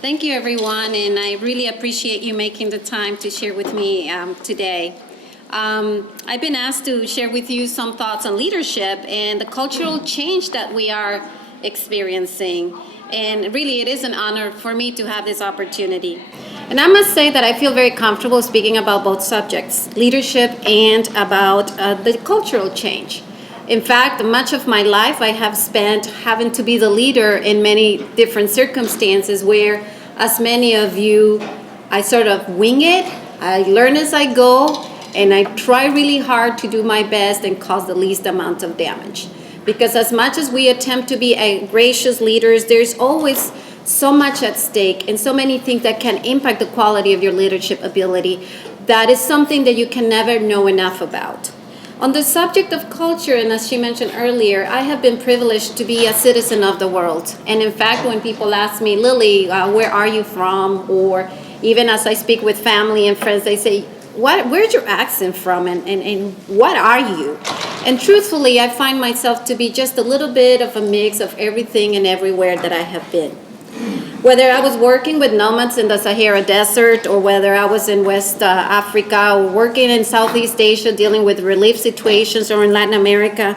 Thank you, everyone, and I really appreciate you making the time to share with me today. I've been asked to share with you some thoughts on leadership and the cultural change that we are experiencing. And really, it is an honor for me to have this opportunity. And I must say that I feel very comfortable speaking about both subjects, leadership and about the cultural change. In fact, much of my life I have spent having to be the leader in many different circumstances where, as many of you, I sort of wing it, I learn as I go, and I try really hard to do my best and cause the least amount of damage. Because as much as we attempt to be gracious leaders, there's always so much at stake and so many things that can impact the quality of your leadership ability. That is something that you can never know enough about. On the subject of culture, and as she mentioned earlier, I have been privileged to be a citizen of the world. And in fact, when people ask me, Lily, where are you from? Or even as I speak with family and friends, they say, where's your accent from and what are you? And truthfully, I find myself to be just a little bit of a mix of everything and everywhere that I have been. Whether I was working with nomads in the Sahara Desert, or whether I was in West Africa, or working in Southeast Asia dealing with relief situations, or in Latin America,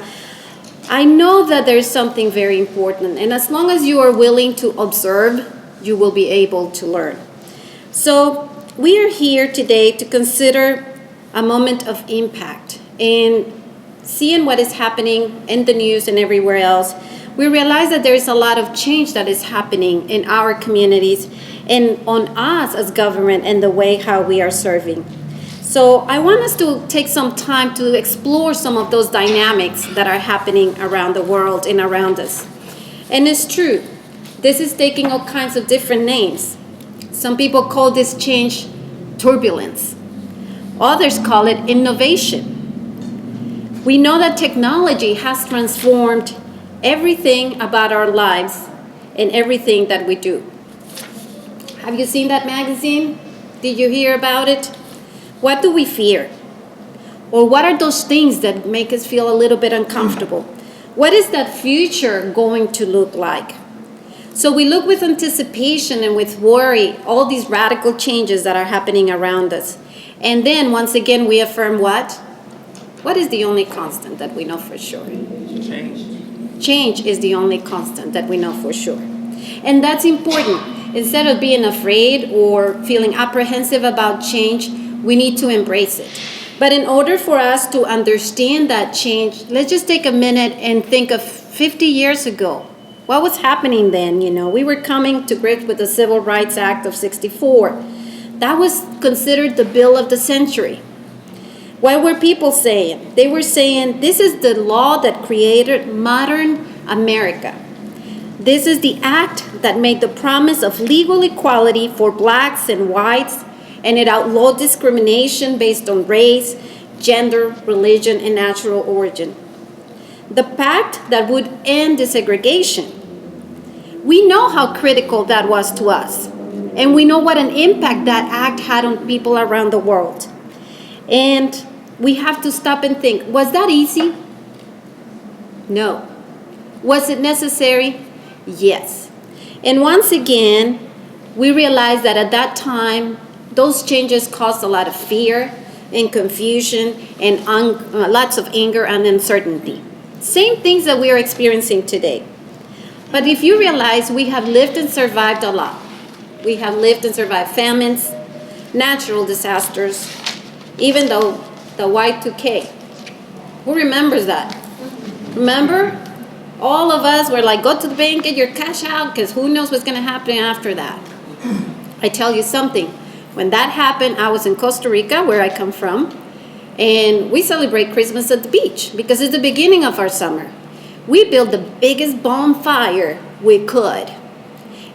I know that there's something very important. And as long as you are willing to observe, you will be able to learn. So we are here today to consider a moment of impact. And seeing what is happening in the news and everywhere else, we realize that there is a lot of change that is happening in our communities and on us as government and the way how we are serving. So I want us to take some time to explore some of those dynamics that are happening around the world and around us. And it's true, this is taking all kinds of different names. Some people call this change turbulence. Others call it innovation. We know that technology has transformed everything about our lives and everything that we do. Have you seen that magazine? Did you hear about it? What do we fear? Or what are those things that make us feel a little bit uncomfortable? What is that future going to look like? So we look with anticipation and with worry all these radical changes that are happening around us. And then once again we affirm what? What is the only constant that we know for sure? Change. Change is the only constant that we know for sure. And that's important. Instead of being afraid or feeling apprehensive about change, we need to embrace it. But in order for us to understand that change, let's just take a minute and think of 50 years ago. What was happening then? You know, we were coming to grips with the Civil Rights Act of '64. That was considered the bill of the century. What were people saying? They were saying, this is the law that created modern America. This is the act that made the promise of legal equality for blacks and whites, and it outlawed discrimination based on race, gender, religion, and natural origin. The pact that would end desegregation. We know how critical that was to us, and we know what an impact that act had on people around the world. And we have to stop and think, was that easy? No. Was it necessary? Yes. And once again, we realize that at that time, those changes caused a lot of fear and confusion and lots of anger and uncertainty. Same things that we are experiencing today. But if you realize we have lived and survived a lot. We have lived and survived famines, natural disasters, even though the Y2K. Who remembers that? Remember? All of us were like, go to the bank, get your cash out, because who knows what's going to happen after that. I tell you something. When that happened, I was in Costa Rica, where I come from, and we celebrate Christmas at the beach because it's the beginning of our summer. We built the biggest bonfire we could.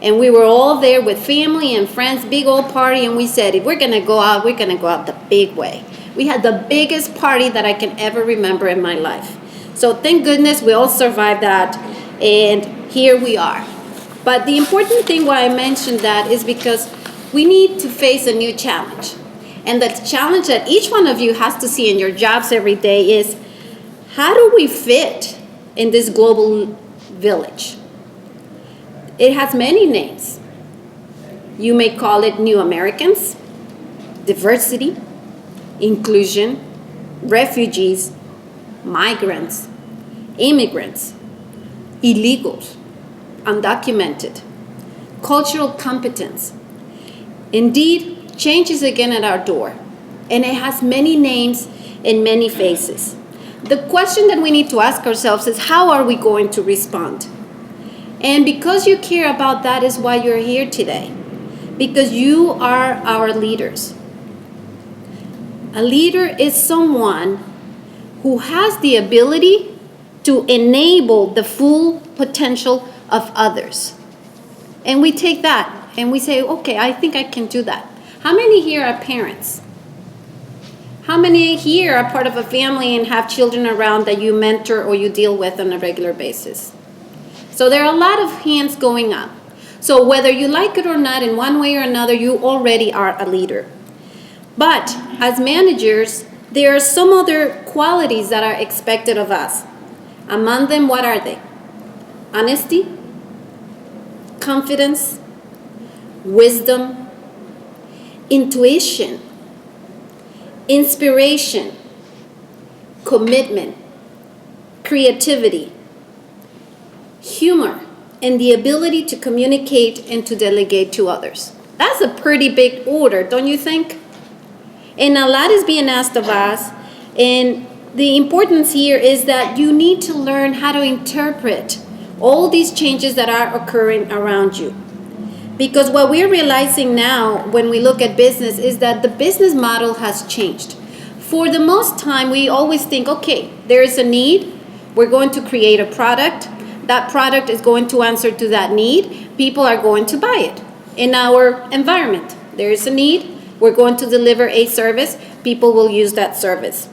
And we were all there with family and friends, big old party, and we said, if we're going to go out, we're going to go out the big way. We had the biggest party that I can ever remember in my life. So thank goodness we all survived that, and here we are. But the important thing why I mentioned that is because we need to face a new challenge. And the challenge that each one of you has to see in your jobs every day is, how do we fit in this global village? It has many names. You may call it New Americans, diversity, inclusion, refugees, migrants, immigrants, illegals, undocumented, cultural competence. Indeed, change is again at our door, and it has many names and many faces. The question that we need to ask ourselves is, how are we going to respond? And because you care about that is why you're here today, because you are our leaders. A leader is someone who has the ability to enable the full potential of others. And we take that and we say, okay, I think I can do that. How many here are parents? How many here are part of a family and have children around that you mentor or you deal with on a regular basis? So there are a lot of hands going up. So whether you like it or not, in one way or another, you already are a leader. But as managers, there are some other qualities that are expected of us. Among them, what are they? Honesty, confidence, wisdom, intuition, inspiration, commitment, creativity, humor, and the ability to communicate and to delegate to others. That's a pretty big order, don't you think? And a lot is being asked of us, and the importance here is that you need to learn how to interpret all these changes that are occurring around you. Because what we're realizing now when we look at business is that the business model has changed. For the most time, we always think, okay, there is a need, we're going to create a product, that product is going to answer to that need, people are going to buy it. In our environment, there is a need, we're going to deliver a service, people will use that service.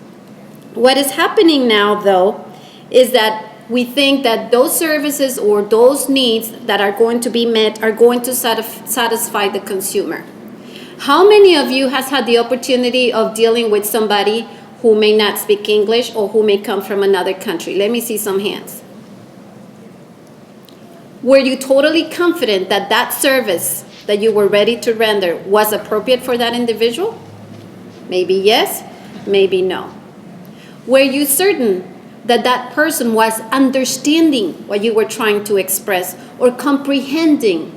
What is happening now, though, is that we think that those services or those needs that are going to be met are going to satisfy the consumer. How many of you has had the opportunity of dealing with somebody who may not speak English or who may come from another country? Let me see some hands. Were you totally confident that that service that you were ready to render was appropriate for that individual? Maybe yes, maybe no. Were you certain that that person was understanding what you were trying to express or comprehending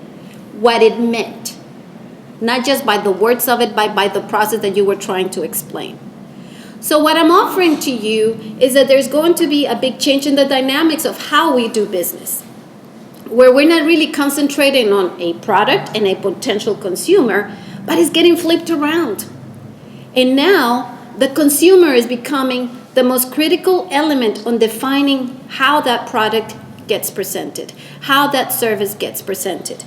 what it meant? Not just by the words of it, but by the process that you were trying to explain. So what I'm offering to you is that there's going to be a big change in the dynamics of how we do business, where we're not really concentrating on a product and a potential consumer, but it's getting flipped around. And now the consumer is becoming the most critical element on defining how that product gets presented, how that service gets presented.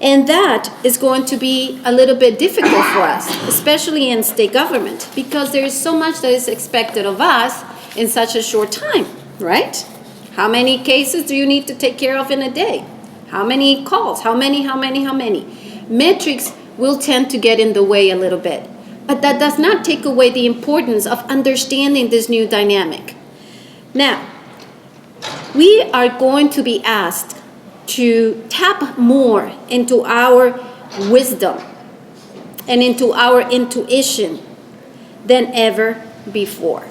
And that is going to be a little bit difficult for us, especially in state government, because there is so much that is expected of us in such a short time, right? How many cases do you need to take care of in a day? How many calls? How many? Metrics will tend to get in the way a little bit. But that does not take away the importance of understanding this new dynamic. Now, we are going to be asked to tap more into our wisdom and into our intuition than ever before.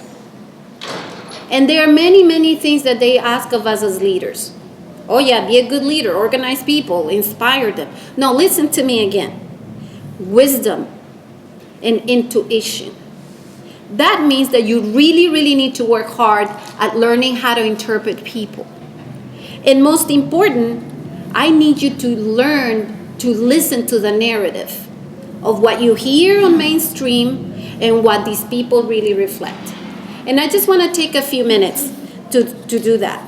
And there are many, many things that they ask of us as leaders. Oh yeah, be a good leader, organize people, inspire them. No, listen to me again. Wisdom and intuition. that means that you really, really need to work hard at learning how to interpret people. And most important, I need you to learn to listen to the narrative of what you hear on mainstream and what these people really reflect. And I just want to take a few minutes to do that.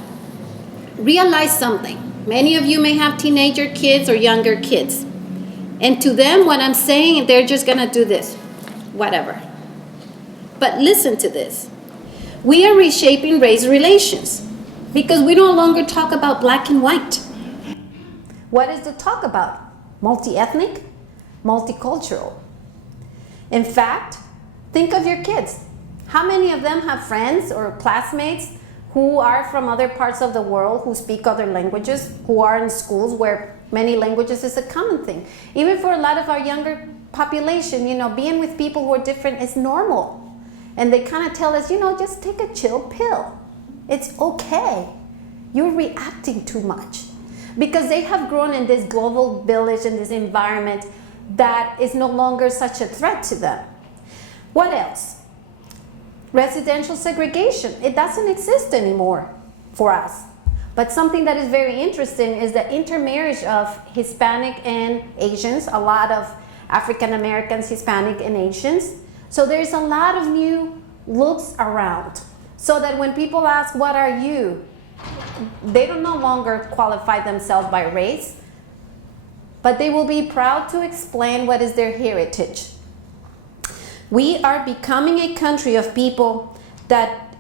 Realize something. Many of you may have teenager kids or younger kids. And to them, what I'm saying, they're just going to do this, whatever. But listen to this. We are reshaping race relations because we no longer talk about black and white. What is the talk about? Multi-ethnic, multicultural. In fact, think of your kids. How many of them have friends or classmates who are from other parts of the world, who speak other languages, who are in schools where many languages is a common thing? Even for a lot of our younger population, being with people who are different is normal. And they kind of tell us, just take a chill pill. It's okay. You're reacting too much. Because they have grown in this global village, in this environment that is no longer such a threat to them. What else? Residential segregation. It doesn't exist anymore for us. But something that is very interesting is the intermarriage of Hispanic and Asians, a lot of African Americans, Hispanic and Asians. So there's a lot of new looks around. So that when people ask, what are you? They don't no longer qualify themselves by race, but they will be proud to explain what is their heritage. We are becoming a country of people that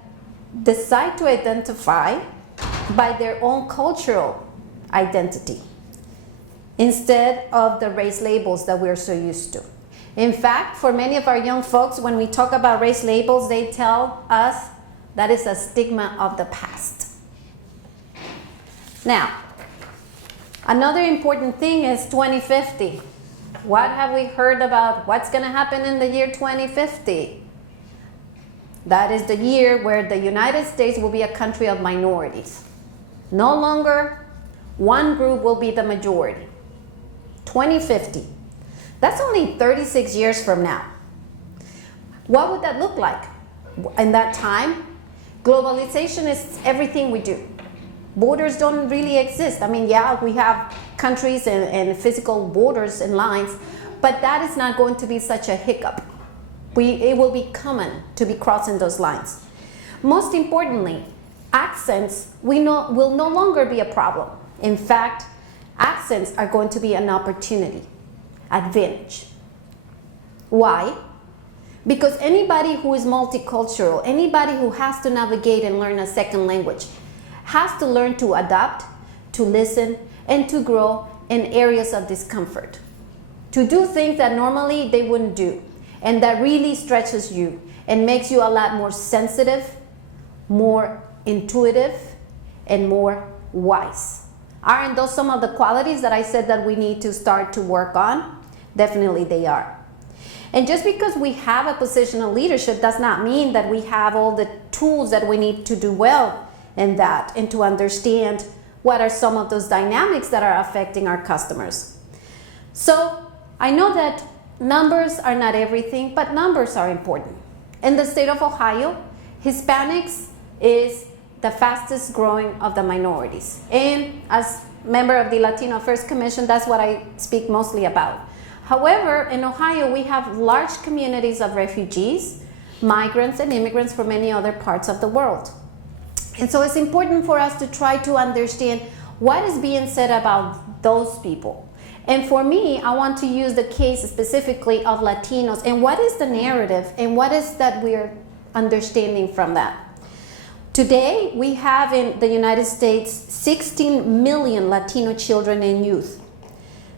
decide to identify by their own cultural identity instead of the race labels that we're so used to. In fact, for many of our young folks, when we talk about race labels, they tell us that is a stigma of the past. Now, another important thing is 2050. What have we heard about what's going to happen in the year 2050? That is the year where the United States will be a country of minorities. No longer one group will be the majority. 2050. That's only 36 years from now. What would that look like? In that time, globalization is everything we do. Borders don't really exist. I mean, yeah, we have countries and physical borders and lines, but that is not going to be such a hiccup. It will be common to be crossing those lines. Most importantly, accents will no longer be a problem. In fact, accents are going to be an opportunity, advantage. Why? Because anybody who is multicultural, anybody who has to navigate and learn a second language, has to learn to adapt, to listen, and to grow in areas of discomfort. To do things that normally they wouldn't do, and that really stretches you and makes you a lot more sensitive, more intuitive, and more wise. Aren't those some of the qualities that I said that we need to start to work on? Definitely they are. And just because we have a position of leadership does not mean that we have all the tools that we need to do well in that and to understand what are some of those dynamics that are affecting our customers. So I know that numbers are not everything, but numbers are important. In the state of Ohio, Hispanics is the fastest growing of the minorities. And as member of the Latino Affairs Commission, that's what I speak mostly about. However, in Ohio, we have large communities of refugees, migrants, and immigrants from many other parts of the world. And so it's important for us to try to understand what is being said about those people. And for me, I want to use the case specifically of Latinos and what is the narrative and what is that we're understanding from that. Today, we have in the United States 16 million Latino children and youth.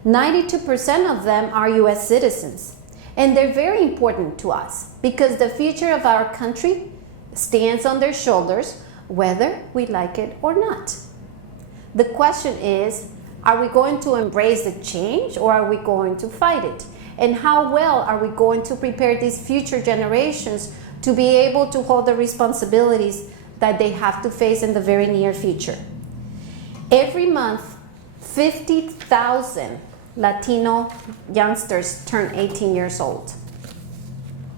92% of them are US citizens. And they're very important to us because the future of our country stands on their shoulders, whether we like it or not. The question is, are we going to embrace the change or are we going to fight it? And how well are we going to prepare these future generations to be able to hold the responsibilities that they have to face in the very near future? Every month, 50,000 Latino youngsters turn 18 years old.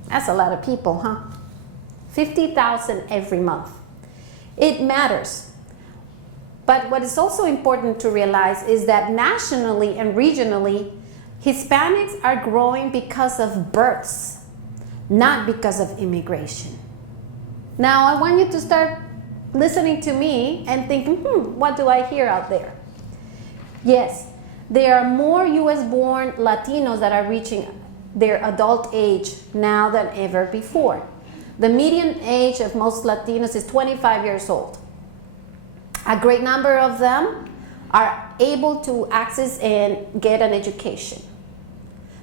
That's a lot of people, huh? 50,000 every month. It matters. But what is also important to realize is that nationally and regionally, Hispanics are growing because of births, not because of immigration. Now, I want you to start listening to me and thinking, what do I hear out there? Yes, there are more US-born Latinos that are reaching their adult age now than ever before. The median age of most Latinos is 25 years old. A great number of them are able to access and get an education.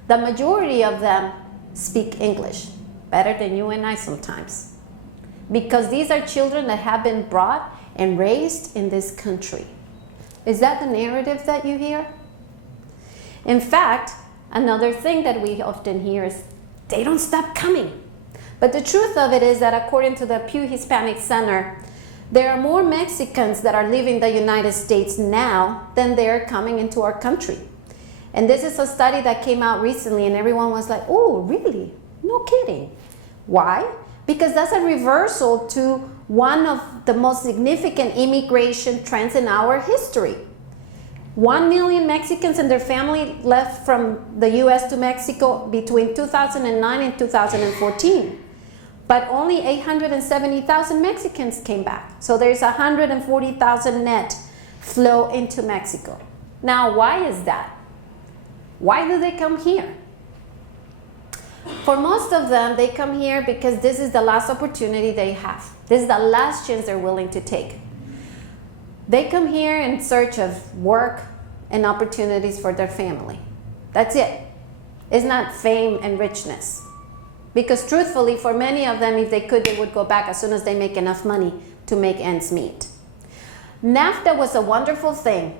The majority of them speak English better than you and I sometimes, because these are children that have been brought and raised in this country. Is that the narrative that you hear? In fact, another thing that we often hear is they don't stop coming. But the truth of it is that according to the Pew Hispanic Center, there are more Mexicans that are leaving the United States now than they're coming into our country. And this is a study that came out recently and everyone was like, oh, really? No kidding. Why? Because that's a reversal to one of the most significant immigration trends in our history. 1 million Mexicans and their family left from the US to Mexico between 2009 and 2014. But only 870,000 Mexicans came back. So there's 140,000 net flow into Mexico. Now, why is that? Why do they come here? For most of them, they come here because this is the last opportunity they have. This is the last chance they're willing to take. They come here in search of work and opportunities for their family. That's it. It's not fame and richness. Because truthfully, for many of them, if they could, they would go back as soon as they make enough money to make ends meet. NAFTA was a wonderful thing,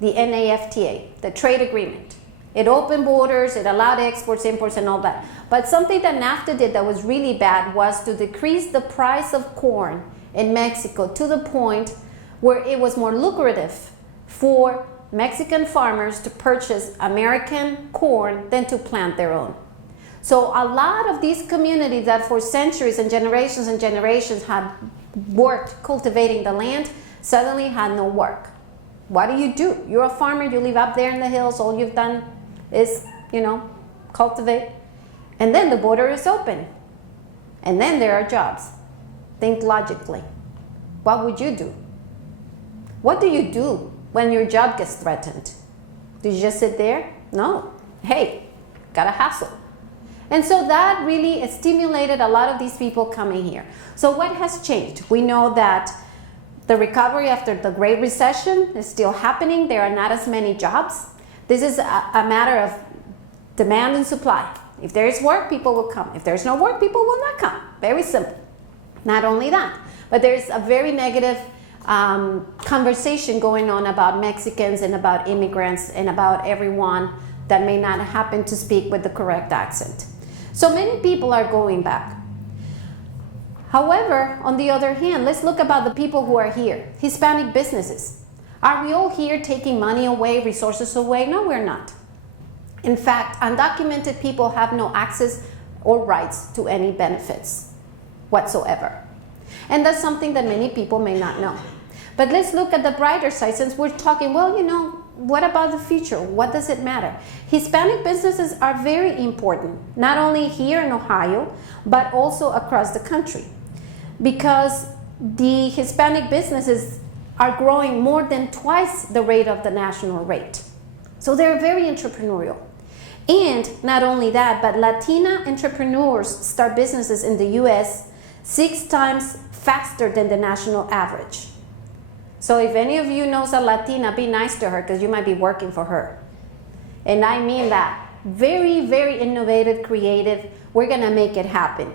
the NAFTA, the trade agreement. It opened borders, it allowed exports, imports, and all that. But something that NAFTA did that was really bad was to decrease the price of corn in Mexico to the point where it was more lucrative for Mexican farmers to purchase American corn than to plant their own. So a lot of these communities that for centuries and generations had worked cultivating the land suddenly had no work. What do? You're a farmer, you live up there in the hills, all you've done is, cultivate. And then the border is open. And then there are jobs. Think logically. What would you do? What do you do when your job gets threatened? Do you just sit there? No. Hey, gotta hustle. And so that really stimulated a lot of these people coming here. So what has changed? We know that the recovery after the Great Recession is still happening. There are not as many jobs. This is a matter of demand and supply. If there is work, people will come. If there's no work, people will not come. Very simple. Not only that, but there's a very negative conversation going on about Mexicans and about immigrants and about everyone that may not happen to speak with the correct accent. So many people are going back. However, on the other hand, let's look about the people who are here. Hispanic businesses. Are we all here taking money away, resources away? No, we're not. In fact, undocumented people have no access or rights to any benefits whatsoever. And that's something that many people may not know. But let's look at the brighter side. Since we're talking, what about the future? What does it matter? Hispanic businesses are very important, not only here in Ohio, but also across the country. Because the Hispanic businesses are growing more than twice the rate of the national rate. So they're very entrepreneurial. And not only that, but Latina entrepreneurs start businesses in the US 6 times faster than the national average. So if any of you knows a Latina, be nice to her because you might be working for her. And I mean that. Very, very innovative, creative. We're going to make it happen.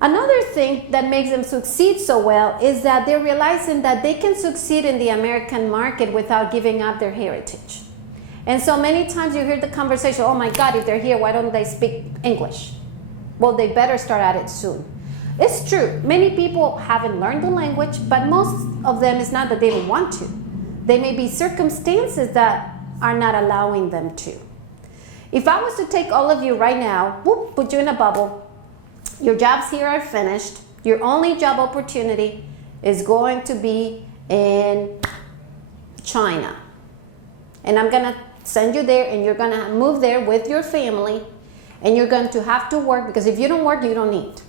Another thing that makes them succeed so well is that they're realizing that they can succeed in the American market without giving up their heritage. And so many times you hear the conversation, oh my God, if they're here, why don't they speak English? Well, they better start at it soon. It's true, many people haven't learned the language, but most of them is not that they don't want to. They may be circumstances that are not allowing them to. If I was to take all of you right now, put you in a bubble, Your jobs here are finished. Your only job opportunity is going to be in China. And I'm gonna send you there, and you're gonna move there with your family, and you're going to have to work, because if you don't work, you don't eat.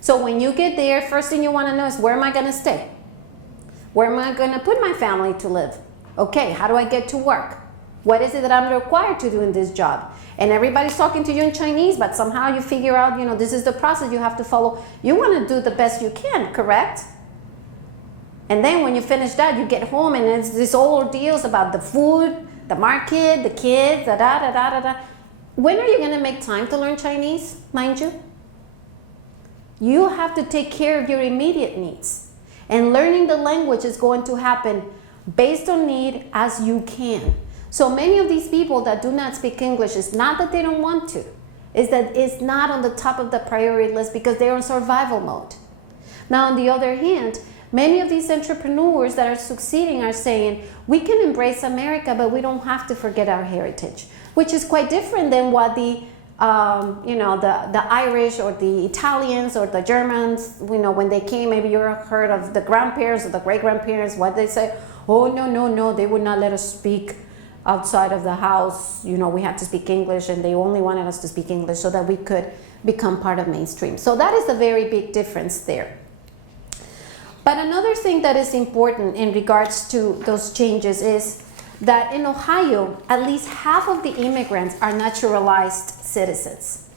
So when you get there, first thing you wanna know is, where am I gonna stay? Where am I gonna put my family to live? Okay, how do I get to work? What is it that I'm required to do in this job? And everybody's talking to you in Chinese, but somehow you figure out, this is the process you have to follow. You want to do the best you can, correct? And then when you finish that, you get home, and it's this whole ordeals about the food, the market, the kids, da da da da da. When are you going to make time to learn Chinese, mind you? You have to take care of your immediate needs. And learning the language is going to happen based on need as you can. So many of these people that do not speak English, it's not that they don't want to, it's that it's not on the top of the priority list because they're in survival mode. Now, on the other hand, many of these entrepreneurs that are succeeding are saying, we can embrace America, but we don't have to forget our heritage, which is quite different than what the Irish or the Italians or the Germans, when they came, maybe you heard of the grandparents or the great-grandparents, what they say, oh, no, they would not let us speak outside of the house. We had to speak English, and they only wanted us to speak English so that we could become part of mainstream. So that is a very big difference there. But another thing that is important in regards to those changes is that in Ohio, at least half of the immigrants are naturalized citizens.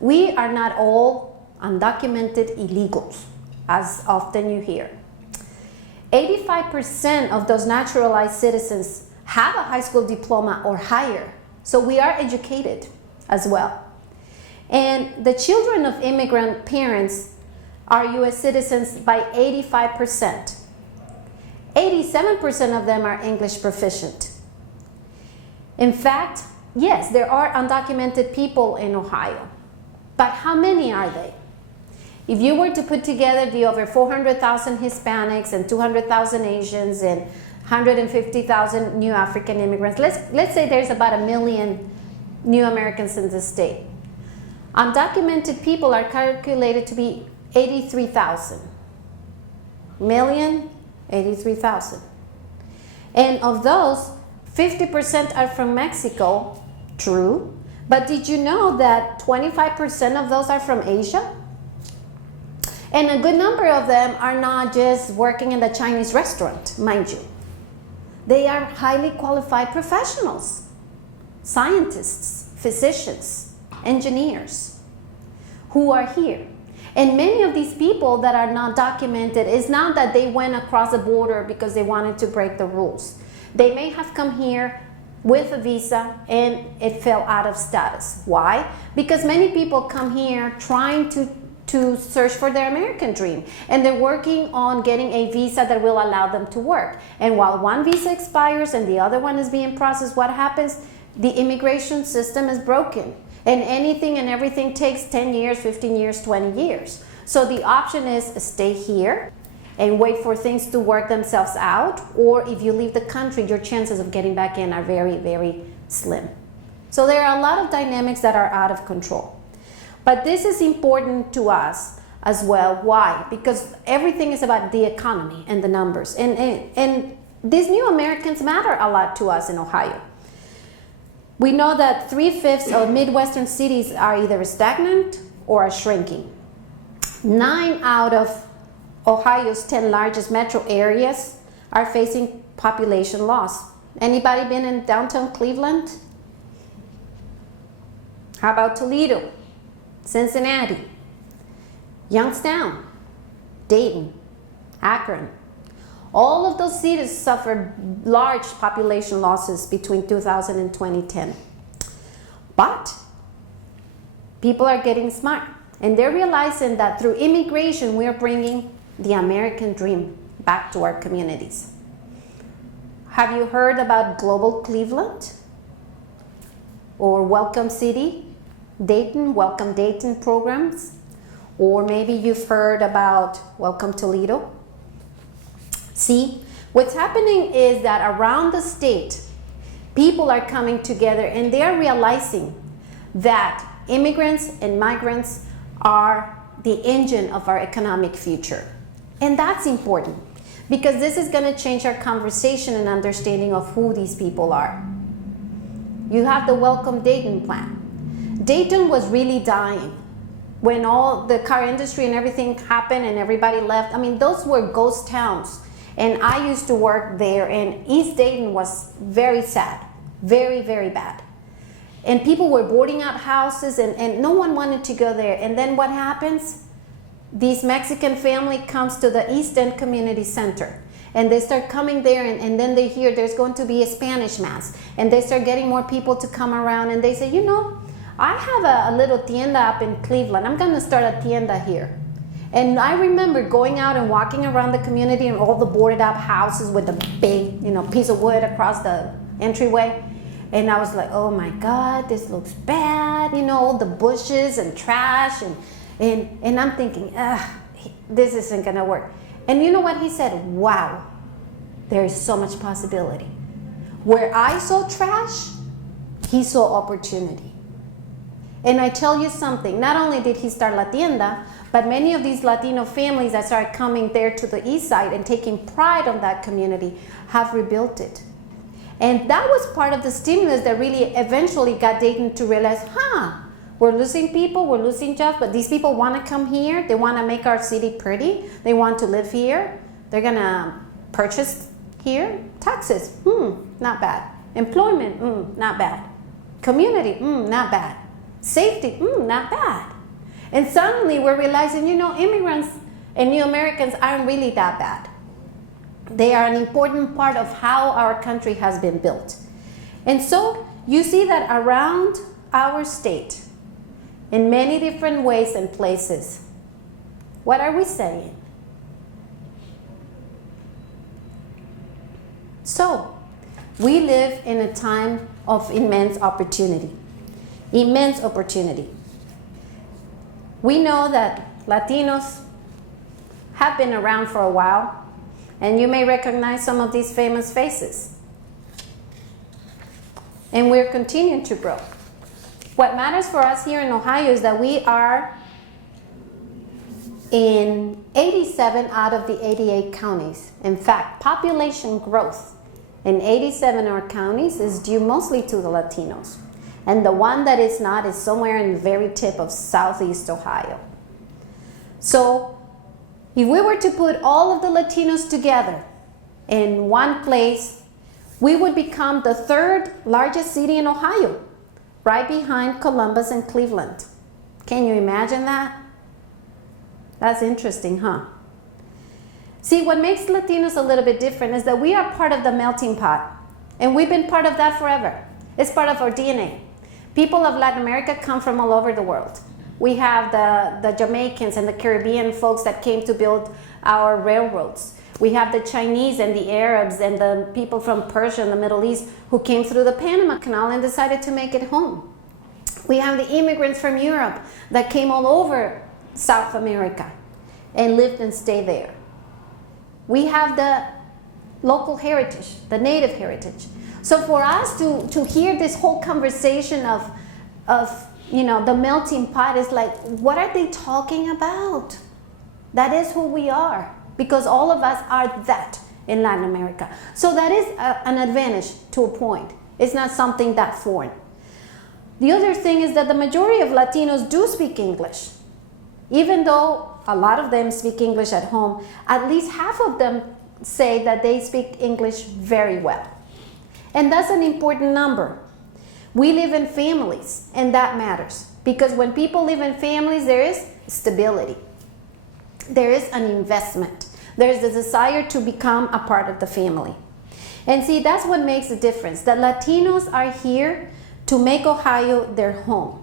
We are not all undocumented illegals, as often you hear. 85% of those naturalized citizens have a high school diploma or higher. So we are educated as well. And the children of immigrant parents are U.S. citizens by 85%. 87% of them are English proficient. In fact, yes, there are undocumented people in Ohio, but how many are they? If you were to put together the over 400,000 Hispanics and 200,000 Asians and 150,000 new African immigrants, let's say there's about 1 million new Americans in the state. Undocumented people are calculated to be 83,000. Million, 83,000. And of those, 50% are from Mexico, true, but did you know that 25% of those are from Asia? And a good number of them are not just working in the Chinese restaurant, mind you. They are highly qualified professionals, scientists, physicians, engineers, who are here. And many of these people that are not documented, it's not that they went across the border because they wanted to break the rules. They may have come here with a visa and it fell out of status. Why? Because many people come here trying to search for their American dream, and they're working on getting a visa that will allow them to work. And while one visa expires and the other one is being processed, what happens? The immigration system is broken, and anything and everything takes 10 years, 15 years, 20 years. So the option is stay here and wait for things to work themselves out, or if you leave the country, your chances of getting back in are very, very slim. So there are a lot of dynamics that are out of control. But this is important to us as well. Why? Because everything is about the economy and the numbers. And these new Americans matter a lot to us in Ohio. We know that 3/5 of Midwestern cities are either stagnant or are shrinking. 9 out of Ohio's 10 largest metro areas are facing population loss. Anybody been in downtown Cleveland? How about Toledo? Cincinnati, Youngstown, Dayton, Akron. All of those cities suffered large population losses between 2000 and 2010. But people are getting smart, and they're realizing that through immigration, we're bringing the American dream back to our communities. Have you heard about Global Cleveland or Welcome City? Dayton, Welcome Dayton programs, or maybe you've heard about Welcome Toledo. See, what's happening is that around the state, people are coming together and they are realizing that immigrants and migrants are the engine of our economic future. And that's important because this is going to change our conversation and understanding of who these people are. You have the Welcome Dayton plan. Dayton was really dying when all the car industry and everything happened and everybody left. I mean, those were ghost towns. And I used to work there, and East Dayton was very sad, very, very bad. And people were boarding out houses, and no one wanted to go there. And then what happens? This Mexican family comes to the East End Community Center, and they start coming there, and then they hear there's going to be a Spanish mass, and they start getting more people to come around, and they say, you know, I have a little tienda up in Cleveland. I'm going to start a tienda here. And I remember going out and walking around the community and all the boarded up houses with the big, piece of wood across the entryway. And I was like, oh my God, this looks bad. All the bushes and trash. And I'm thinking, this isn't going to work. And you know what he said? Wow, there is so much possibility. Where I saw trash, he saw opportunity. And I tell you something, not only did he start La Tienda, but many of these Latino families that started coming there to the east side and taking pride on that community have rebuilt it. And that was part of the stimulus that really eventually got Dayton to realize, we're losing people, we're losing jobs, but these people want to come here. They want to make our city pretty. They want to live here. They're going to purchase here. Taxes, not bad. Employment, not bad. Community, not bad. Safety, not bad. And suddenly we're realizing, immigrants and new Americans aren't really that bad. They are an important part of how our country has been built. And so you see that around our state, in many different ways and places, what are we saying? So, we live in a time of immense opportunity. Immense opportunity. We know that Latinos have been around for a while, and you may recognize some of these famous faces. And we're continuing to grow. What matters for us here in Ohio is that we are in 87 out of the 88 counties. In fact, population growth in 87 of our counties is due mostly to the Latinos. And the one that is not is somewhere in the very tip of Southeast Ohio. So if we were to put all of the Latinos together in one place, we would become the third largest city in Ohio, right behind Columbus and Cleveland. Can you imagine that? That's interesting, huh? See, what makes Latinos a little bit different is that we are part of the melting pot, and we've been part of that forever. It's part of our DNA. People of Latin America come from all over the world. We have the Jamaicans and the Caribbean folks that came to build our railroads. We have the Chinese and the Arabs and the people from Persia and the Middle East who came through the Panama Canal and decided to make it home. We have the immigrants from Europe that came all over South America and lived and stayed there. We have the local heritage, the native heritage. So for us to hear this whole conversation of the melting pot is like, what are they talking about? That is who we are, because all of us are that in Latin America. So that is an advantage to a point. It's not something that foreign. The other thing is that the majority of Latinos do speak English. Even though a lot of them speak English at home, at least half of them say that they speak English very well. And that's an important number. We live in families, and that matters. Because when people live in families, there is stability. There is an investment. There is a desire to become a part of the family. And see, that's what makes a difference. That Latinos are here to make Ohio their home.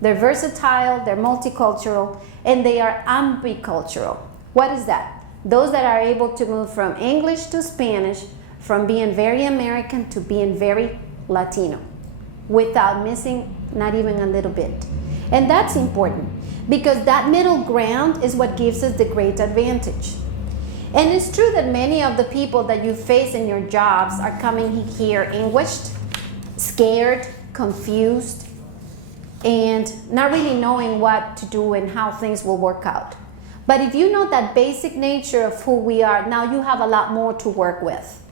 They're versatile, they're multicultural, and they are ambicultural. What is that? Those that are able to move from English to Spanish, from being very American to being very Latino, without missing not even a little bit. And that's important, because that middle ground is what gives us the great advantage. And it's true that many of the people that you face in your jobs are coming here anguished, scared, confused. and not really knowing what to do and how things will work out. But if you know that basic nature of who we are, now you have a lot more to work with.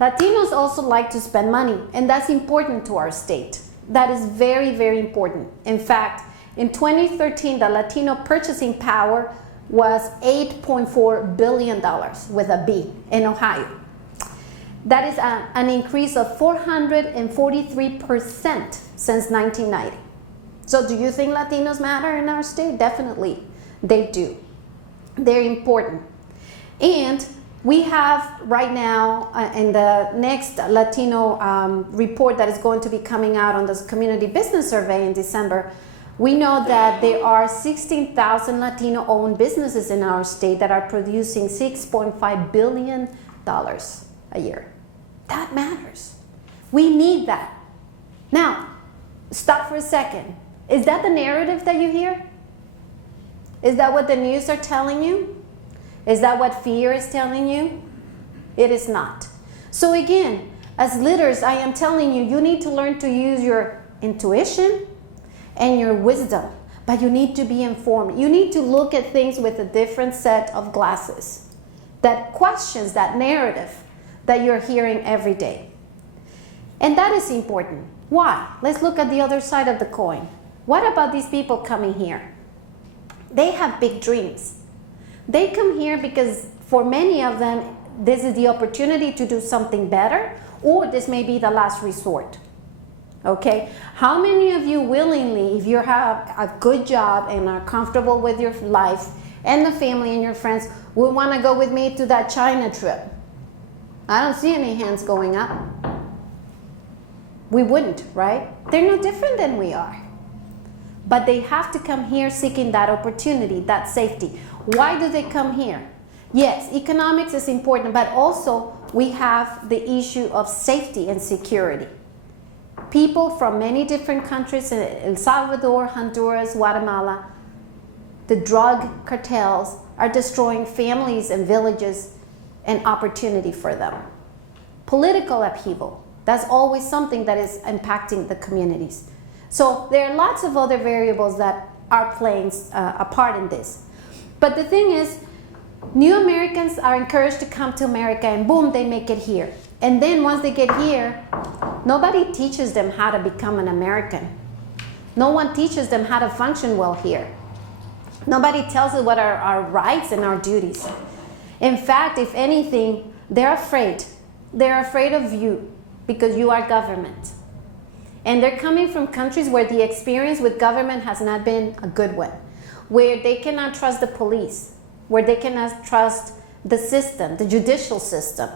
Latinos also like to spend money, and that's important to our state. That is very, very important. In fact, in 2013, the Latino purchasing power was $8.4 billion with a B in Ohio. That is an increase of 443% since 1990. So do you think Latinos matter in our state? Definitely, they do. They're important. And we have right now, in the next Latino report that is going to be coming out on this community business survey in December, we know that there are 16,000 Latino-owned businesses in our state that are producing $6.5 billion a year. That matters. We need that. Now, stop for a second. Is that the narrative that you hear? Is that what the news are telling you? Is that what fear is telling you? It is not. So again, as leaders, I am telling you, you need to learn to use your intuition and your wisdom, but you need to be informed. You need to look at things with a different set of glasses that questions that narrative that you're hearing every day. And that is important. Why? Let's look at the other side of the coin. What about these people coming here? They have big dreams. They come here because for many of them, this is the opportunity to do something better, or this may be the last resort. Okay? How many of you willingly, if you have a good job and are comfortable with your life and the family and your friends, would want to go with me to that China trip? I don't see any hands going up. We wouldn't, right? They're no different than we are. But they have to come here seeking that opportunity, that safety. Why do they come here? Yes, economics is important, but also we have the issue of safety and security. People from many different countries, El Salvador, Honduras, Guatemala, the drug cartels are destroying families and villages and opportunity for them. Political upheaval, that's always something that is impacting the communities. So there are lots of other variables that are playing a part in this. But the thing is, new Americans are encouraged to come to America and boom, they make it here. And then once they get here, nobody teaches them how to become an American. No one teaches them how to function well here. Nobody tells us what are our rights and our duties. In fact, if anything, they're afraid. They're afraid of you because you are government. And they're coming from countries where the experience with government has not been a good one, where they cannot trust the police, where they cannot trust the system, the judicial system,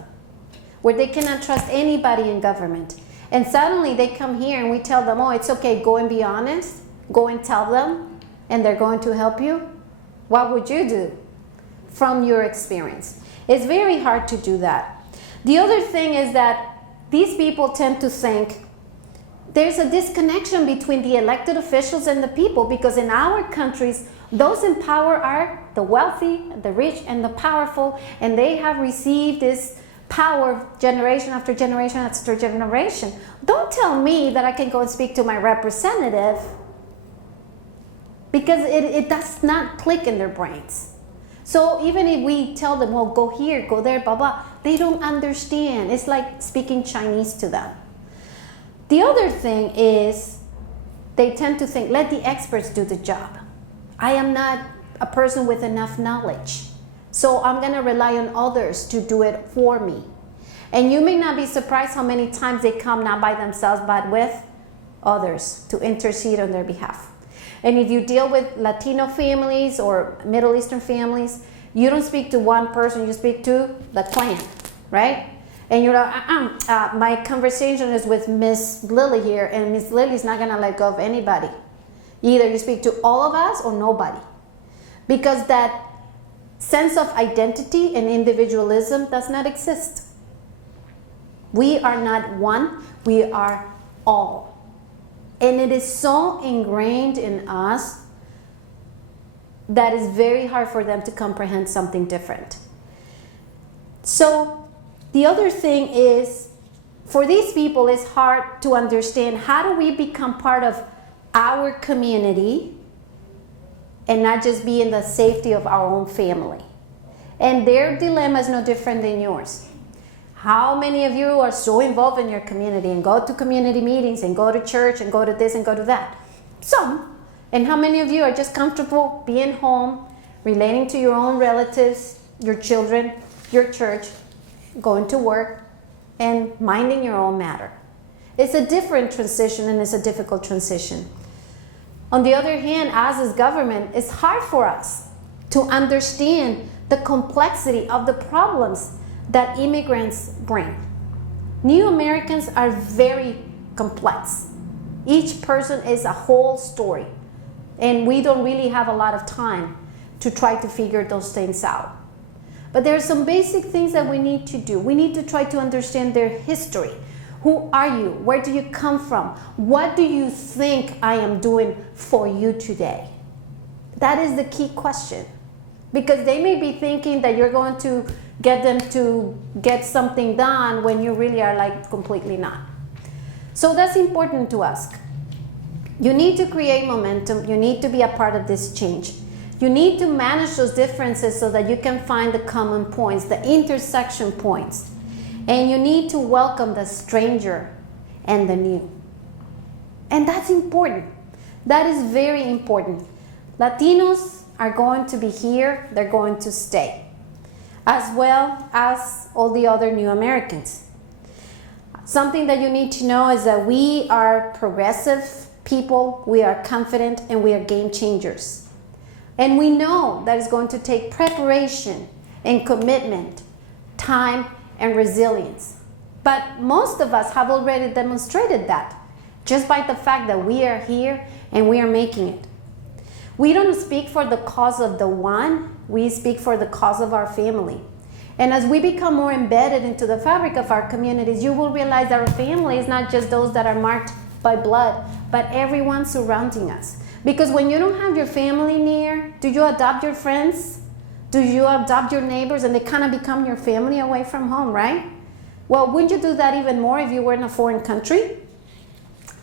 where they cannot trust anybody in government. And suddenly they come here and we tell them, oh, it's okay, go and be honest, go and tell them, and they're going to help you. What would you do from your experience? It's very hard to do that. The other thing is that these people tend to think there's a disconnection between the elected officials and the people, because in our countries, those in power are the wealthy, the rich, and the powerful, and they have received this power generation after generation after generation. Don't tell me that I can go and speak to my representative, because it does not click in their brains. So even if we tell them, well, go here, go there, blah, blah, they don't understand. It's like speaking Chinese to them. The other thing is they tend to think, let the experts do the job. I am not a person with enough knowledge, so I'm going to rely on others to do it for me. And you may not be surprised how many times they come not by themselves, but with others to intercede on their behalf. And if you deal with Latino families or Middle Eastern families, you don't speak to one person, you speak to the clan, right? And you're like, my conversation is with Miss Lily here, and Miss Lily's not gonna let go of anybody. Either you speak to all of us or nobody. Because that sense of identity and individualism does not exist. We are not one, we are all. And it is so ingrained in us that it's very hard for them to comprehend something different. So the other thing is, for these people, it's hard to understand, how do we become part of our community and not just be in the safety of our own family. And their dilemma is no different than yours. How many of you are so involved in your community and go to community meetings and go to church and go to this and go to that? Some. And how many of you are just comfortable being home, relating to your own relatives, your children, your church, going to work, and minding your own matter? It's a different transition, and it's a difficult transition. On the other hand, us as government, it's hard for us to understand the complexity of the problems that immigrants bring. New Americans are very complex. Each person is a whole story, and we don't really have a lot of time to try to figure those things out. But there are some basic things that we need to do. We need to try to understand their history. Who are you? Where do you come from? What do you think I am doing for you today? That is the key question. Because they may be thinking that you're going to get them to get something done when you really are like completely not. So that's important to ask. You need to create momentum. You need to be a part of this change. You need to manage those differences so that you can find the common points, the intersection points. And you need to welcome the stranger and the new. And that's important. That is very important. Latinos are going to be here. They're going to stay, as well as all the other new Americans. Something that you need to know is that we are progressive people, we are confident, and we are game changers. And we know that it's going to take preparation and commitment, time, and resilience. But most of us have already demonstrated that just by the fact that we are here and we are making it. We don't speak for the cause of the one, we speak for the cause of our family. And as we become more embedded into the fabric of our communities, you will realize that our family is not just those that are marked by blood, but everyone surrounding us. Because when you don't have your family near, do you adopt your friends? Do you adopt your neighbors and they kind of become your family away from home, right? Well, wouldn't you do that even more if you were in a foreign country?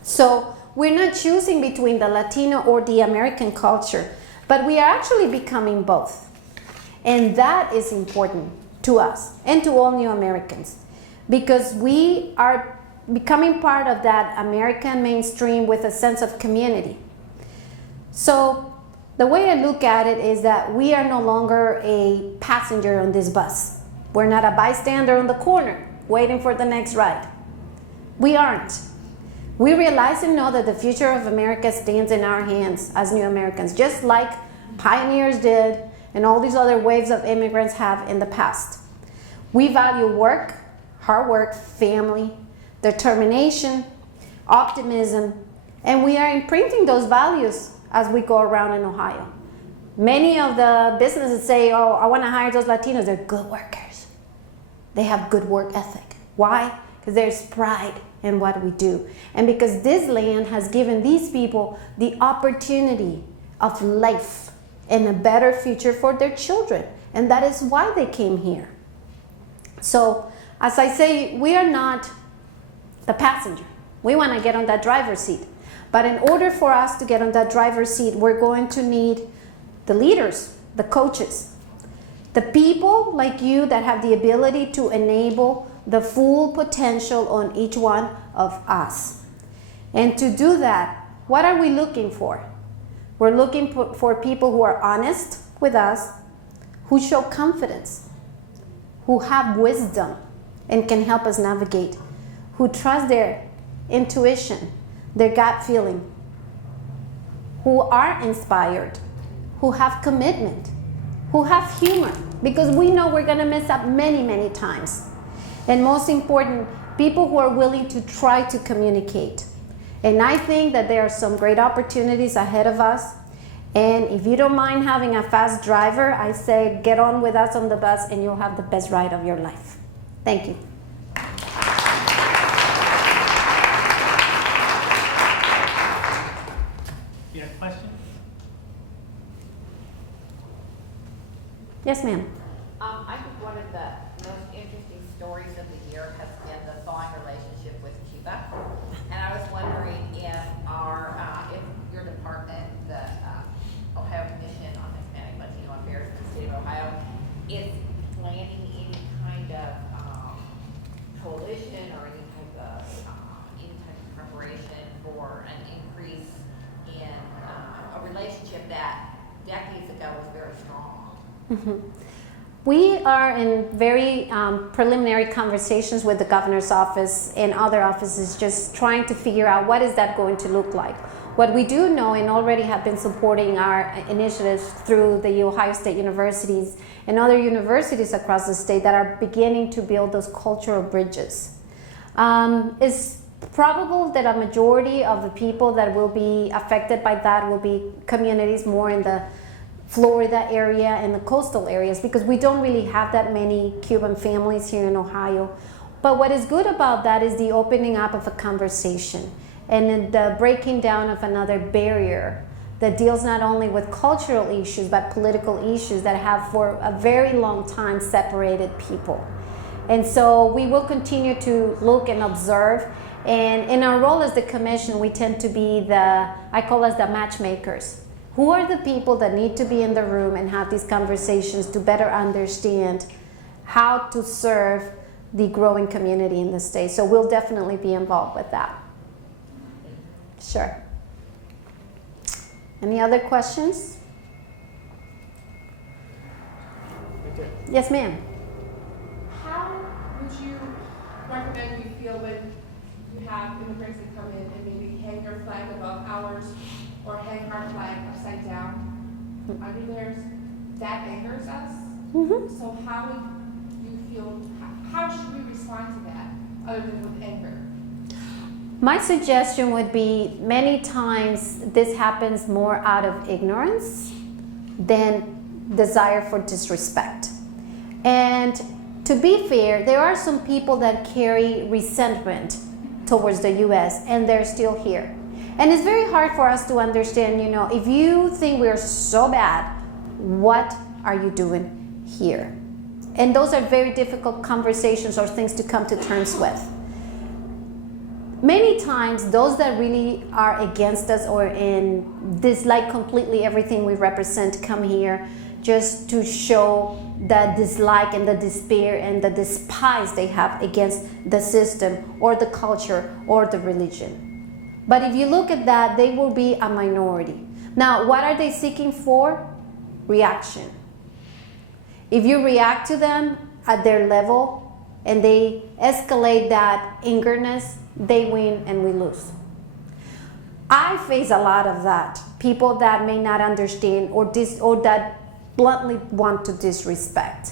So we're not choosing between the Latino or the American culture, but we are actually becoming both. And that is important to us and to all new Americans, because we are becoming part of that American mainstream with a sense of community. So the way I look at it is that we are no longer a passenger on this bus. We're not a bystander on the corner waiting for the next ride. We aren't. We realize and know that the future of America stands in our hands as new Americans, just like pioneers did and all these other waves of immigrants have in the past. We value work, hard work, family, determination, optimism, and we are imprinting those values as we go around in Ohio. Many of the businesses say, oh, I want to hire those Latinos. They're good workers. They have good work ethic. Why? Because there's pride in what we do. And because this land has given these people the opportunity of life and a better future for their children. And that is why they came here. So, as I say, we are not the passenger. We want to get on that driver's seat. But in order for us to get on that driver's seat, we're going to need the leaders, the coaches, the people like you that have the ability to enable the full potential on each one of us. And to do that, what are we looking for? We're looking for people who are honest with us, who show confidence, who have wisdom and can help us navigate, who trust their intuition, their gut feeling, who are inspired, who have commitment, who have humor, because we know we're going to mess up many, many times. And most important, people who are willing to try to communicate. And I think that there are some great opportunities ahead of us. And if you don't mind having a fast driver, I say get on with us on the bus and you'll have the best ride of your life. Thank you. You have a question? Yes, ma'am. I think one of the most interesting stories of the year has been the thawing relationship with Cuba. And I was wondering if is planning any kind of coalition or any type of preparation for an increase in a relationship that decades ago was very strong? Mm-hmm. We are in very preliminary conversations with the governor's office and other offices, just trying to figure out what is that going to look like. What we do know, and already have been supporting our initiatives through the Ohio State universities and other universities across the state that are beginning to build those cultural bridges. It's probable that a majority of the people that will be affected by that will be communities more in the Florida area and the coastal areas, because we don't really have that many Cuban families here in Ohio. But what is good about that is the opening up of a conversation and the breaking down of another barrier that deals not only with cultural issues but political issues that have for a very long time separated people. And so we will continue to look and observe, and in our role as the commission we tend to be I call us the matchmakers. Who are the people that need to be in the room and have these conversations to better understand how to serve the growing community in the state? So we'll definitely be involved with that. Sure. Any other questions? Okay. Yes, ma'am. How would you recommend you feel when you have immigrants that come in and maybe hang your flag above ours or hang our flag upside down under theirs? That angers us. Mm-hmm. So how would you feel, how should we respond to that other than with anger? My suggestion would be many times this happens more out of ignorance than desire for disrespect. And to be fair, there are some people that carry resentment towards the U.S. and they're still here. And it's very hard for us to understand, if you think we're so bad, what are you doing here? And those are very difficult conversations or things to come to terms with. Many times, those that really are against us or dislike completely everything we represent come here just to show the dislike and the despair and the despise they have against the system or the culture or the religion. But if you look at that, they will be a minority. Now, what are they seeking for? Reaction. If you react to them at their level and they escalate that angerness, they win and we lose. I face a lot of that. People that may not understand or that bluntly want to disrespect.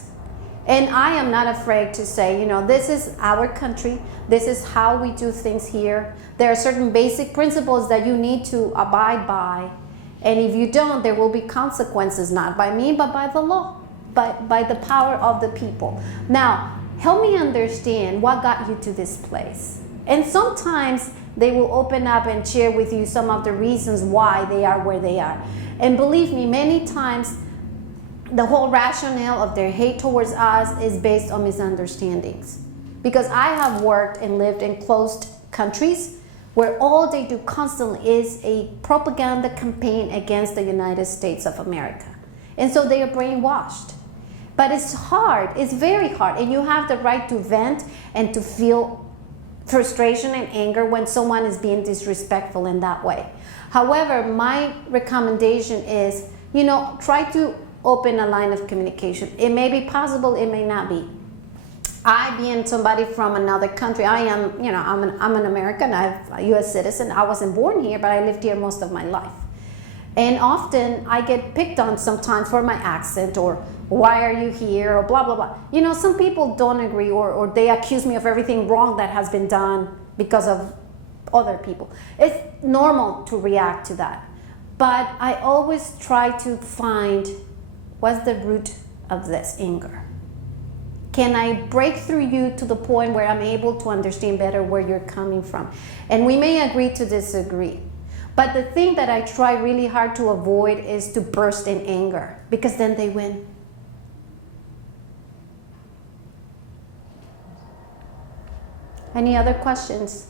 And I am not afraid to say, this is our country. This is how we do things here. There are certain basic principles that you need to abide by. And if you don't, there will be consequences, not by me, but by the law, but by the power of the people. Now, help me understand what got you to this place. And sometimes they will open up and share with you some of the reasons why they are where they are. And believe me, many times the whole rationale of their hate towards us is based on misunderstandings. Because I have worked and lived in closed countries where all they do constantly is a propaganda campaign against the United States of America. And so they are brainwashed. But it's hard, it's very hard, and you have the right to vent and to feel frustration and anger when someone is being disrespectful in that way. However, my recommendation is, try to open a line of communication. It may be possible, it may not be. I, being somebody from another country, I'm an American, I'm a U.S. citizen. I wasn't born here, but I lived here most of my life. And often I get picked on sometimes for my accent or why are you here or blah, blah, blah. Some people don't agree or they accuse me of everything wrong that has been done because of other people. It's normal to react to that. But I always try to find what's the root of this anger. Can I break through you to the point where I'm able to understand better where you're coming from? And we may agree to disagree. But the thing that I try really hard to avoid is to burst in anger, because then they win. Any other questions?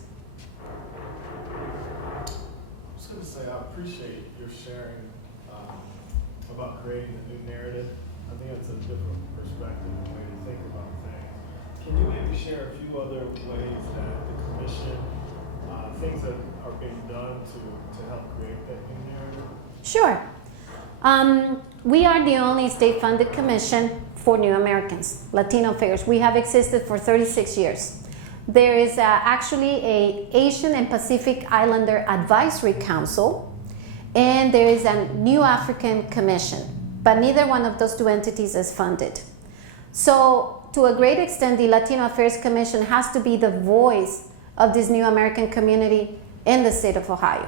I was going to say, I appreciate your sharing about creating a new narrative I think it's a different perspective and way to think about things. Can you maybe share a few other ways that the commission, things that are being done to help create that new narrative? Sure. We are the only state-funded commission for New Americans, Latino affairs. We have existed for 36 years. There is actually a Asian and Pacific Islander Advisory Council, and there is a New African Commission, but neither one of those two entities is funded. So to a great extent, the Latino Affairs Commission has to be the voice of this New American community in the state of Ohio.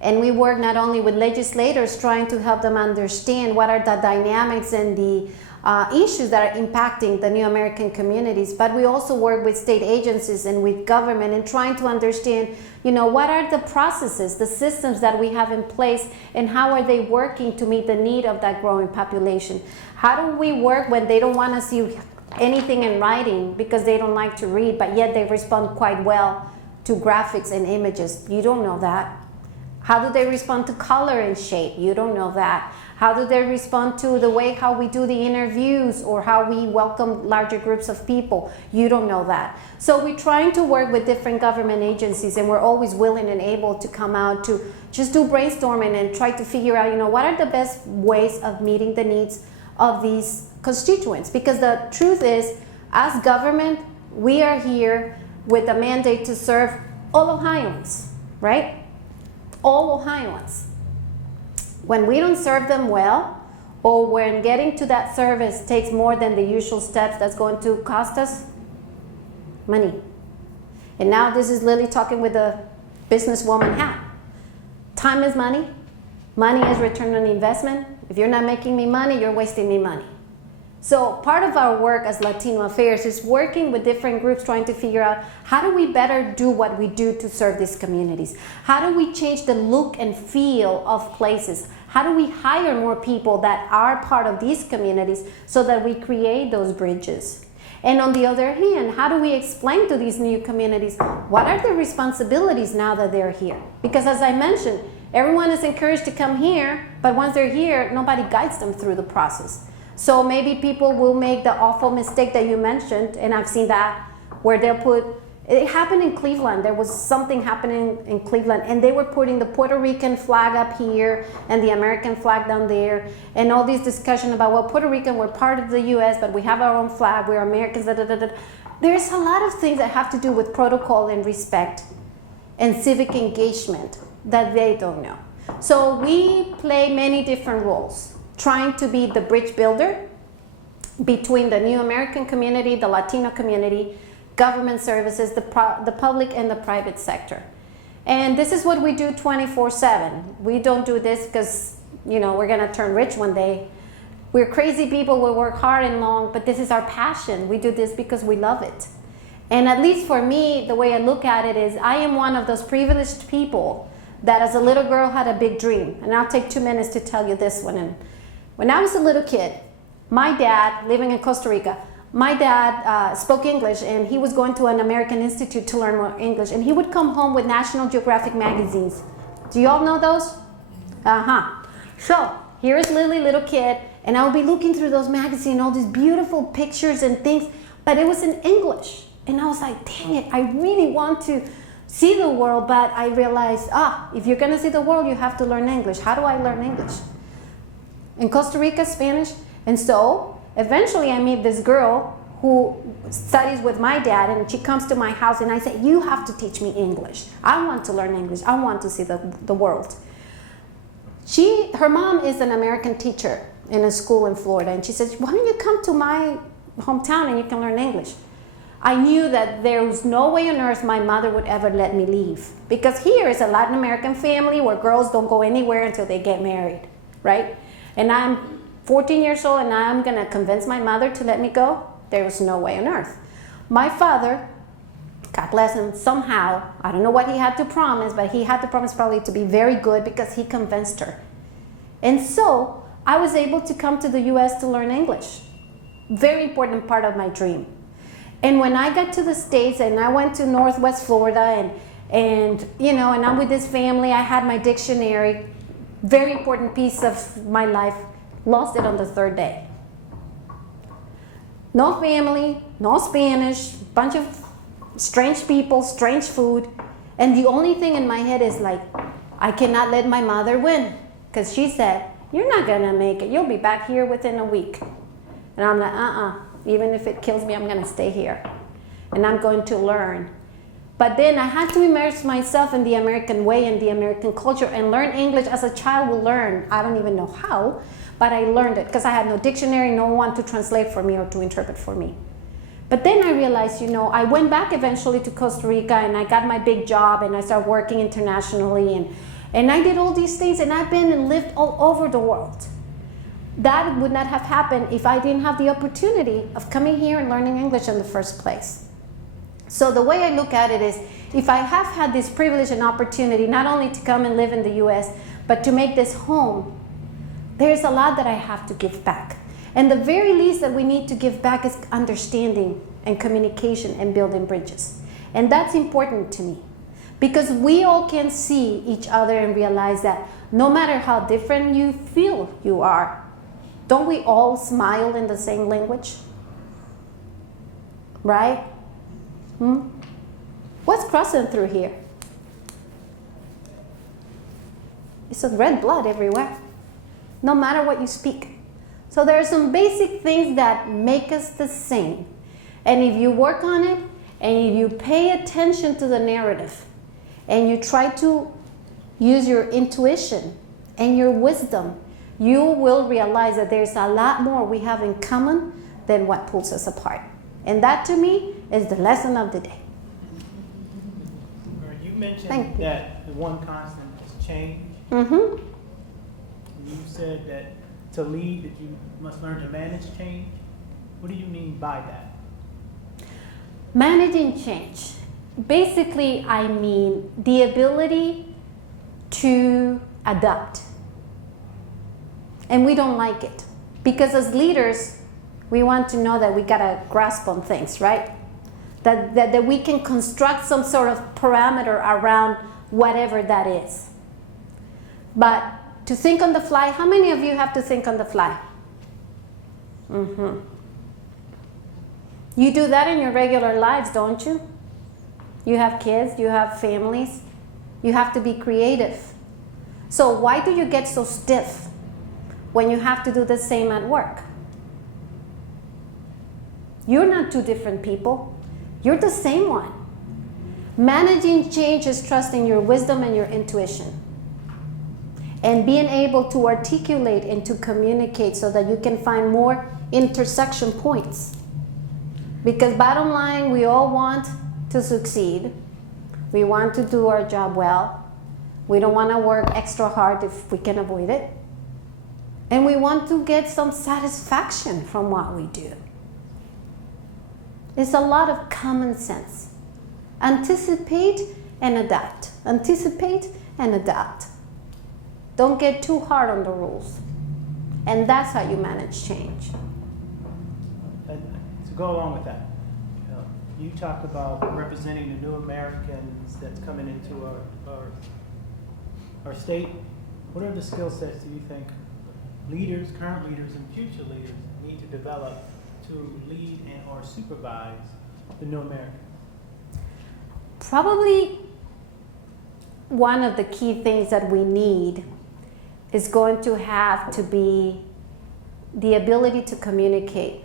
And we work not only with legislators trying to help them understand what are the dynamics and the issues that are impacting the New American communities, but we also work with state agencies and with government and trying to understand, what are the processes, the systems that we have in place, and how are they working to meet the need of that growing population? How do we work when they don't want to see anything in writing because they don't like to read, but yet they respond quite well to graphics and images? You don't know that. How do they respond to color and shape? You don't know that. How do they respond to the way how we do the interviews or how we welcome larger groups of people? You don't know that. So we're trying to work with different government agencies, and we're always willing and able to come out to just do brainstorming and try to figure out, what are the best ways of meeting the needs of these constituents. Because the truth is, as government, we are here with a mandate to serve all Ohioans, right? All Ohioans. When we don't serve them well, or when getting to that service takes more than the usual steps, that's going to cost us money. And now this is Lily talking with a businesswoman hat. Time is money. Money is return on investment. If you're not making me money, you're wasting me money. So part of our work as Latino Affairs is working with different groups trying to figure out how do we better do what we do to serve these communities? How do we change the look and feel of places? How do we hire more people that are part of these communities so that we create those bridges? And on the other hand, how do we explain to these new communities what are their responsibilities now that they're here? Because as I mentioned, everyone is encouraged to come here, but once they're here, nobody guides them through the process. So maybe people will make the awful mistake that you mentioned, and I've seen that, where they'll put, it happened in Cleveland. There was something happening in Cleveland, and they were putting the Puerto Rican flag up here and the American flag down there, and all this discussion about, well, Puerto Rican, we're part of the US, but we have our own flag, we're Americans, da, da, da, da. There's a lot of things that have to do with protocol and respect and civic engagement that they don't know. So we play many different roles, trying to be the bridge builder between the New American community, the Latino community, government services, the public and the private sector. And this is what we do 24/7. We don't do this because, we're gonna turn rich one day. We're crazy people, we work hard and long, but this is our passion. We do this because we love it. And at least for me, the way I look at it is I am one of those privileged people that as a little girl had a big dream. And I'll take 2 minutes to tell you this one. And when I was a little kid, my dad, living in Costa Rica, my dad spoke English, and he was going to an American Institute to learn more English, and he would come home with National Geographic magazines. Do you all know those? So here's Lily, little kid, and I would be looking through those magazines, all these beautiful pictures and things, but it was in English. And I was like, dang it, I really want to see the world, but I realized, if you're gonna see the world, you have to learn English. How do I learn English? In Costa Rica, Spanish. And so eventually I meet this girl who studies with my dad, and she comes to my house, and I say, you have to teach me English. I want to learn English. I want to see the world. Her mom is an American teacher in a school in Florida, and she says, why don't you come to my hometown and you can learn English? I knew that there was no way on earth my mother would ever let me leave, because here is a Latin American family where girls don't go anywhere until they get married, right? And I'm 14 years old, and I'm gonna convince my mother to let me go? There was no way on earth. My father, God bless him, somehow, I don't know what he had to promise, but he had to promise probably to be very good, because he convinced her. And so I was able to come to the US to learn English. Very important part of my dream. And when I got to the States and I went to Northwest Florida and I'm with this family, I had my dictionary, very important piece of my life, lost it on the third day. No family, no Spanish, bunch of strange people, strange food. And the only thing in my head is like, I cannot let my mother win. Because she said, you're not going to make it. You'll be back here within a week. And I'm like, even if it kills me, I'm going to stay here. And I'm going to learn. But then I had to immerse myself in the American way and the American culture and learn English as a child will learn. I don't even know how, but I learned it because I had no dictionary, no one to translate for me or to interpret for me. But then I realized, I went back eventually to Costa Rica and I got my big job and I started working internationally and I did all these things and I've been and lived all over the world. That would not have happened if I didn't have the opportunity of coming here and learning English in the first place. So the way I look at it is, if I have had this privilege and opportunity not only to come and live in the US, but to make this home, there's a lot that I have to give back. And the very least that we need to give back is understanding and communication and building bridges. And that's important to me because we all can see each other and realize that no matter how different you feel you are, don't we all smile in the same language? Right? What's crossing through here? It's a red blood everywhere, no matter what you speak. So there are some basic things that make us the same. And if you work on it, and if you pay attention to the narrative, and you try to use your intuition and your wisdom, you will realize that there's a lot more we have in common than what pulls us apart. And that, to me, is the lesson of the day. You mentioned that the one constant is change. Mm-hmm. You said that to lead, that you must learn to manage change. What do you mean by that? Managing change. Basically, I mean the ability to adapt. And we don't like it. Because as leaders, we want to know that we got a grasp on things, right? That we can construct some sort of parameter around whatever that is. But to think on the fly, how many of you have to think on the fly? You do that in your regular lives, don't you? You have kids, you have families. You have to be creative. So why do you get so stiff when you have to do the same at work? You're not two different people. You're the same one. Managing change is trusting your wisdom and your intuition. And being able to articulate and to communicate so that you can find more intersection points. Because bottom line, we all want to succeed. We want to do our job well. We don't want to work extra hard if we can avoid it. And we want to get some satisfaction from what we do. It's a lot of common sense. Anticipate and adapt. Anticipate and adapt. Don't get too hard on the rules. And that's how you manage change. And to go along with that, you talk about representing the new Americans that's coming into our state. What are the skill sets do you think leaders, current leaders, and future leaders need to develop to lead and or supervise the new Americans? Probably one of the key things that we need is going to have to be the ability to communicate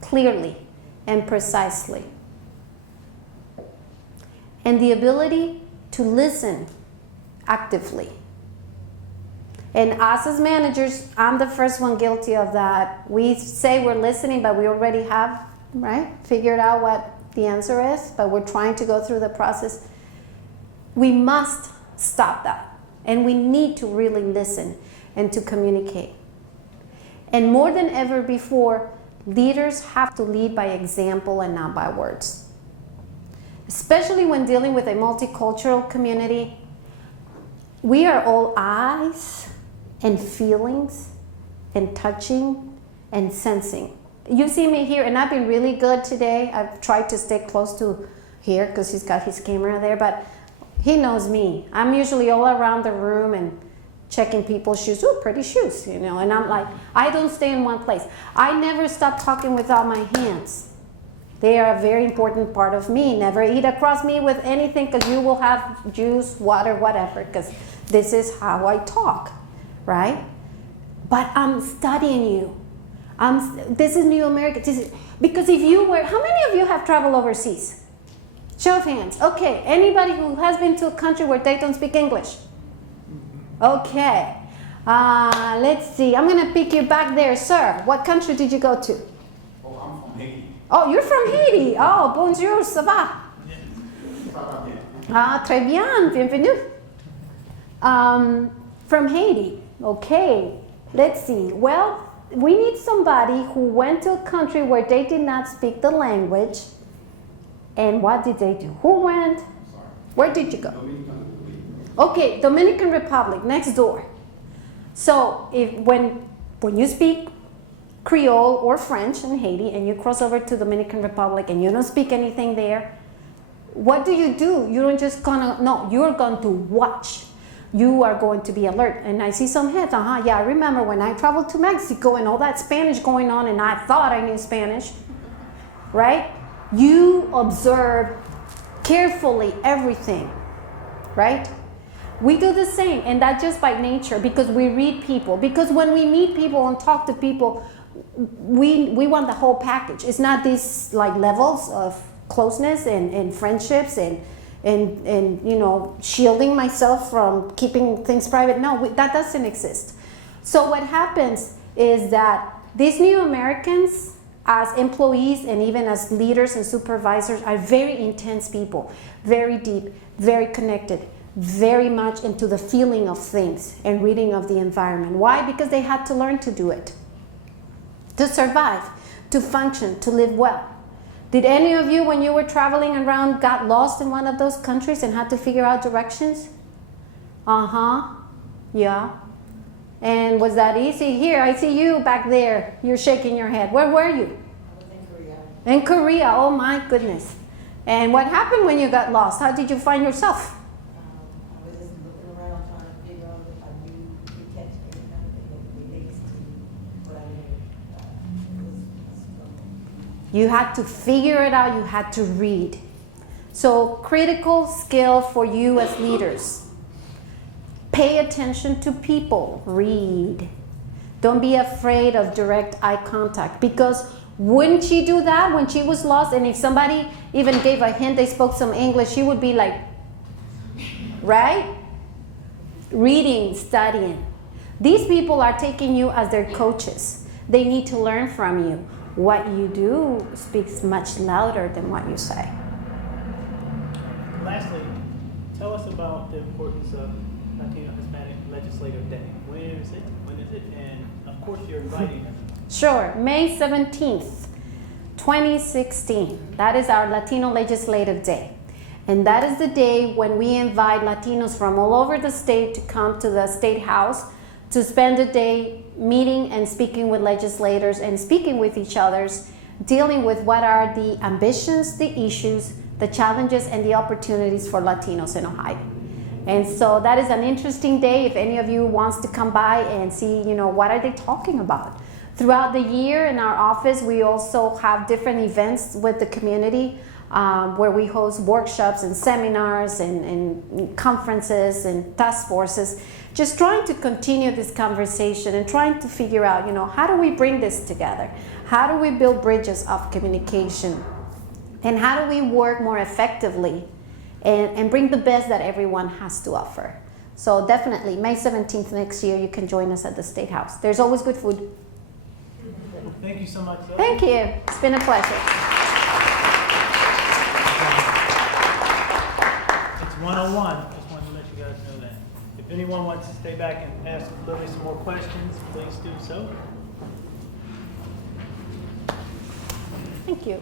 clearly and precisely. And the ability to listen actively. And us as managers, I'm the first one guilty of that. We say we're listening, but we already have, figured out what the answer is, but we're trying to go through the process. We must stop that. And we need to really listen and to communicate. And more than ever before, leaders have to lead by example and not by words. Especially when dealing with a multicultural community, we are all eyes and feelings and touching and sensing. You see me here, and I've been really good today. I've tried to stay close to here because he's got his camera there, but he knows me. I'm usually all around the room, and checking people's shoes. Ooh, pretty shoes, you know. And I'm like, I don't stay in one place. I never stop talking without my hands. They are a very important part of me. Never eat across me with anything, because you will have juice, water, whatever, because this is how I talk, right? But I'm studying you. This is New America. Because if you were, how many of you have traveled overseas? Show of hands. Okay, anybody who has been to a country where they don't speak English? Okay. Let's see. I'm going to pick you back there, sir. What country did you go to? Oh, I'm from Haiti. Oh, you're from Haiti. Oh, bonjour, ça va? Ah, très bien. Bienvenue. From Haiti. Okay. Let's see. Well, we need somebody who went to a country where they did not speak the language. And what did they do? Who went? Where did you go? Okay, Dominican Republic, next door. So when you speak Creole or French in Haiti and you cross over to Dominican Republic and you don't speak anything there, what do? You don't just no, you're going to watch. You are going to be alert. And I see some heads, yeah, I remember when I traveled to Mexico and all that Spanish going on and I thought I knew Spanish, right? You observe carefully everything, right? We do the same, and that's just by nature, because we read people. Because when we meet people and talk to people, we want the whole package. It's not these like levels of closeness and friendships and you know, shielding myself from keeping things private. No, that doesn't exist. So what happens is that these new Americans, as employees and even as leaders and supervisors, are very intense people, very deep, very connected, very much into the feeling of things and reading of the environment. Why? Because they had to learn to do it, to survive, to function, to live well. Did any of you, when you were traveling around, got lost in one of those countries and had to figure out directions? Yeah. And was that easy? Here, I see you back there. You're shaking your head. Where were you? I was in Korea. In Korea. Oh my goodness. And what happened when you got lost? How did you find yourself? I was just looking around trying to figure out if I knew to catch any kind of thing that relates to what I knew. It was a struggle. You had to figure it out. You had to read. So critical skill for you as leaders. Pay attention to people. Read. Don't be afraid of direct eye contact, because wouldn't she do that when she was lost? And if somebody even gave a hint, they spoke some English, she would be like, right? Reading, studying. These people are taking you as their coaches. They need to learn from you. What you do speaks much louder than what you say. Lastly, tell us about the importance of Latino Hispanic Legislative Day. When is it? And of course you're inviting us. Sure, May 17th, 2016. That is our Latino Legislative Day. And that is the day when we invite Latinos from all over the state to come to the State House to spend a day meeting and speaking with legislators and speaking with each other, dealing with what are the ambitions, the issues, the challenges, and the opportunities for Latinos in Ohio. And so that is an interesting day if any of you wants to come by and see, you know, what are they talking about. Throughout the year in our office, we also have different events with the community where we host workshops and seminars and conferences and task forces, just trying to continue this conversation and trying to figure out, you know, how do we bring this together? How do we build bridges of communication? And how do we work more effectively and bring the best that everyone has to offer? So definitely, May 17th next year, you can join us at the State House. There's always good food. Thank you so much. Thank you. It's been a pleasure. It's 101. Just wanted to let you guys know that. If anyone wants to stay back and ask Lily some more questions, please do so. Thank you.